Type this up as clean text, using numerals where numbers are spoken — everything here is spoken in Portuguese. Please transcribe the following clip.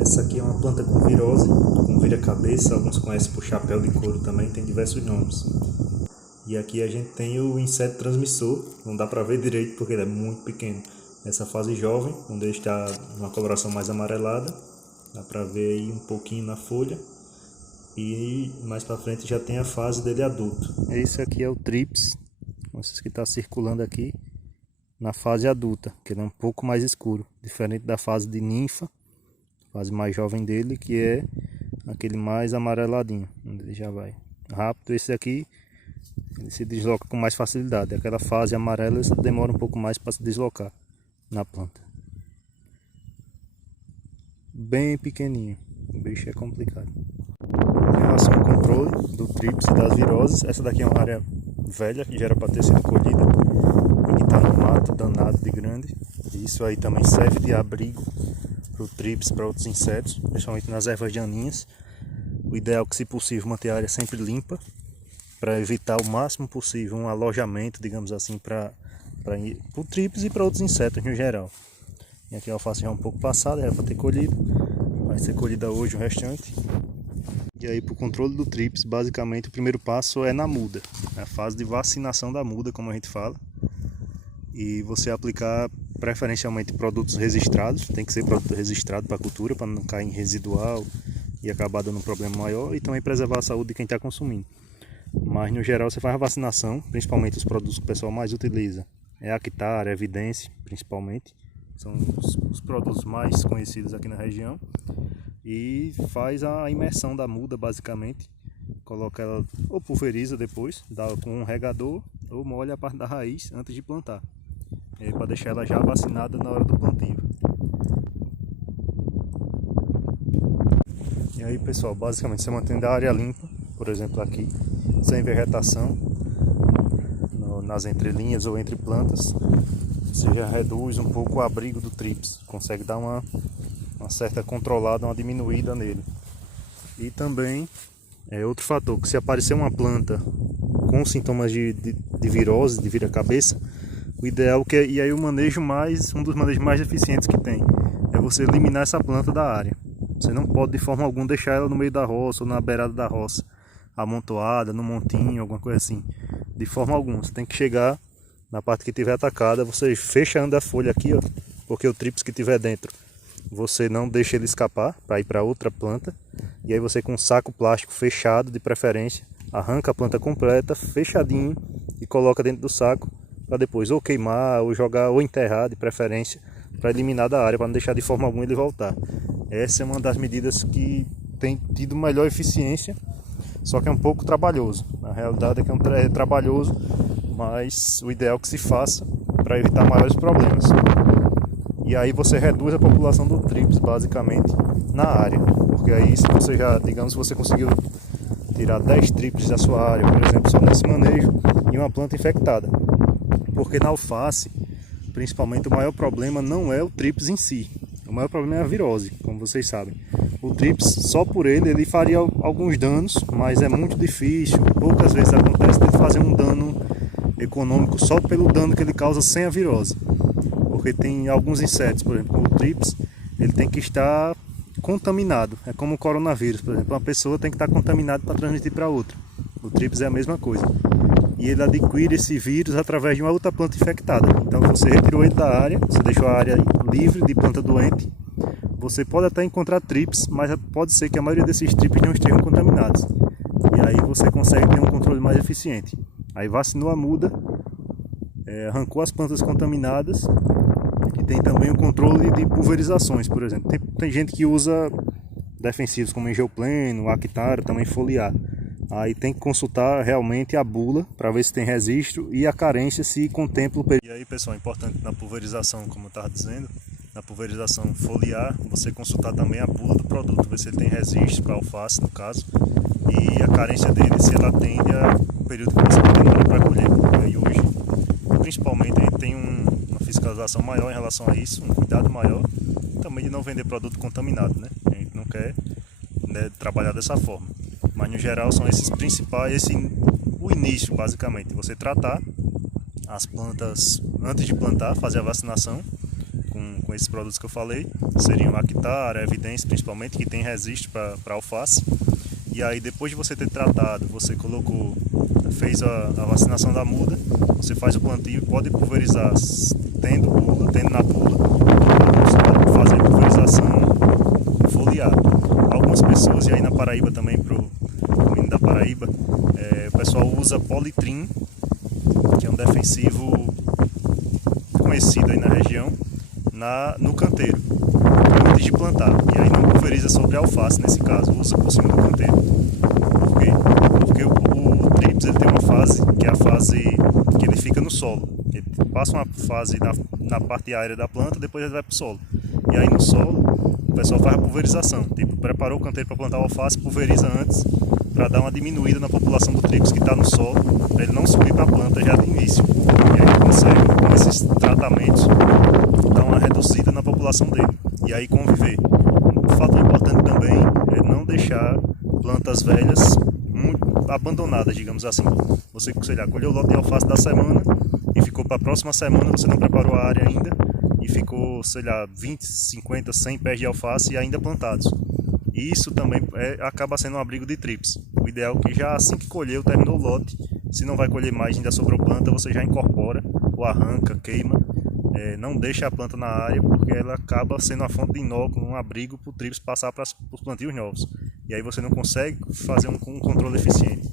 Essa aqui é uma planta com virose, com vira-cabeça, alguns conhecem por chapéu de couro também, tem diversos nomes. E aqui a gente tem o inseto transmissor, não dá para ver direito porque ele é muito pequeno. Essa fase jovem, onde ele está numa coloração mais amarelada, dá para ver aí um pouquinho na folha. E mais para frente já tem a fase dele adulto. Esse aqui é o Thrips, esse que está circulando aqui na fase adulta, que ele é um pouco mais escuro, diferente da fase de ninfa, fase mais jovem dele, que é aquele mais amareladinho, onde ele já vai rápido. Esse aqui ele se desloca com mais facilidade, aquela fase amarela demora um pouco mais para se deslocar na planta. Bem pequenininho, o bicho é complicado. Em relação ao controle do Thrips e das viroses, essa daqui é uma área velha que já era para ter sido colhida. Aqui está no mato danado de grande. E isso aí também serve de abrigo para o Thrips, para outros insetos, principalmente nas ervas daninhas. O ideal é que, se possível, manter a área sempre limpa, para evitar o máximo possível um alojamento, digamos assim, para o Thrips e para outros insetos no geral. E aqui a alface já é um pouco passada, era para ter colhido, vai ser colhida hoje o restante. E aí, para o controle do Thrips, basicamente o primeiro passo é na muda, a fase de vacinação da muda, como a gente fala. E você aplicar preferencialmente produtos registrados, tem que ser produto registrado para a cultura, para não cair em residual e acabar dando um problema maior, e também preservar a saúde de quem está consumindo. Mas no geral você faz a vacinação, principalmente os produtos que o pessoal mais utiliza. É Actar, é Evidence, principalmente. São os produtos mais conhecidos aqui na região. E faz a imersão da muda, basicamente. Coloca ela, ou pulveriza depois, dá com um regador, ou molha a parte da raiz antes de plantar. Para deixar ela já vacinada na hora do plantio. E aí, pessoal, basicamente você mantendo a área limpa, por exemplo aqui, sem vegetação, nas entrelinhas ou entre plantas, você já reduz um pouco o abrigo do Thrips, consegue dar uma certa controlada, uma diminuída nele. E também é outro fator, que se aparecer uma planta com sintomas de virose, de vira-cabeça, o ideal e aí um dos manejos mais eficientes que tem, é você eliminar essa planta da área. Você não pode de forma alguma deixar ela no meio da roça ou na beirada da roça, amontoada, no montinho, alguma coisa assim. De forma alguma, você tem que chegar na parte que estiver atacada, você fechando a folha aqui, ó, porque o Thrips que estiver dentro, você não deixa ele escapar para ir para outra planta. E aí você, com um saco plástico fechado, de preferência, arranca a planta completa, fechadinho, e coloca dentro do saco, para depois ou queimar, ou jogar, ou enterrar, de preferência, para eliminar da área, para não deixar de forma alguma ele voltar. Essa é uma das medidas que tem tido melhor eficiência, só que é um pouco trabalhoso. Na realidade é trabalhoso, mas o ideal é que se faça para evitar maiores problemas. E aí você reduz a população do Thrips, basicamente, na área. Porque aí, se você já, digamos, você conseguiu tirar 10 Thrips da sua área, por exemplo, só nesse manejo, e uma planta infectada. Porque na alface, principalmente, o maior problema não é o Thrips em si. O maior problema é a virose, como vocês sabem. O Thrips, só por ele faria alguns danos, mas é muito difícil. Poucas vezes acontece de fazer um dano econômico só pelo dano que ele causa sem a virose. Porque tem alguns insetos, por exemplo, como o Thrips, ele tem que estar contaminado. É como o coronavírus, por exemplo. Uma pessoa tem que estar contaminada para transmitir para outra. O Thrips é a mesma coisa. E ele adquire esse vírus através de uma outra planta infectada. Então você retirou ele da área, você deixou a área livre de planta doente. Você pode até encontrar Thrips, mas pode ser que a maioria desses Thrips não estejam contaminados. E aí você consegue ter um controle mais eficiente. Aí vacinou a muda, arrancou as plantas contaminadas, e tem também o controle de pulverizações, por exemplo. Tem gente que usa defensivos como Engeupleno, Actar, também foliar. Aí tem que consultar realmente a bula para ver se tem registro e a carência se contempla o período. E aí, pessoal, é importante na pulverização, como eu estava dizendo, na pulverização foliar, você consultar também a bula do produto, ver se ele tem registro para alface, no caso, e a carência dele, se ela atende ao período que você demora para colher. E aí hoje, principalmente, a gente tem uma fiscalização maior em relação a isso, um cuidado maior, também de não vender produto contaminado, né? A gente não quer, né, trabalhar dessa forma. Mas no geral são esses principais, o início basicamente, você tratar as plantas antes de plantar, fazer a vacinação com com esses produtos que eu falei, seriam a Actar, a Evidence principalmente, que tem resiste para alface. E aí depois de você ter tratado, você fez a vacinação da muda, você faz o plantio e pode pulverizar tendo na pula, você pode fazer pulverização foliar. Algumas pessoas, e aí na Paraíba também, pro menino da Paraíba, o pessoal usa Politrim, que é um defensivo conhecido aí na região, no canteiro, antes de plantar. E aí não pulveriza sobre a alface nesse caso, usa por cima do canteiro. Por quê? Porque o trips ele tem uma fase, que é a fase que ele fica no solo. Ele passa uma fase na parte aérea da planta, depois ele vai para o solo. E aí no solo, o pessoal faz a pulverização. Tipo, preparou o canteiro para plantar a alface, pulveriza antes, para dar uma diminuída na população do trips que está no solo, para ele não subir para a planta já de início. E aí ele consegue, com esses tratamentos, dar uma reduzida na população dele. E aí conviver. Um fator importante também é não deixar plantas velhas muito abandonadas, digamos assim. Você, sei lá, colheu o lote de alface da semana e ficou para a próxima semana, você não preparou a área ainda e ficou, sei lá, 20, 50, 100 pés de alface ainda plantados. Isso também acaba sendo um abrigo de trips. O ideal é que já assim que colheu, terminou o lote, se não vai colher mais, ainda sobrou planta, você já incorpora ou arranca, queima. Não deixa a planta na área, porque ela acaba sendo uma fonte de inóculo, um abrigo para o trips passar para os plantios novos. E aí você não consegue fazer um controle eficiente.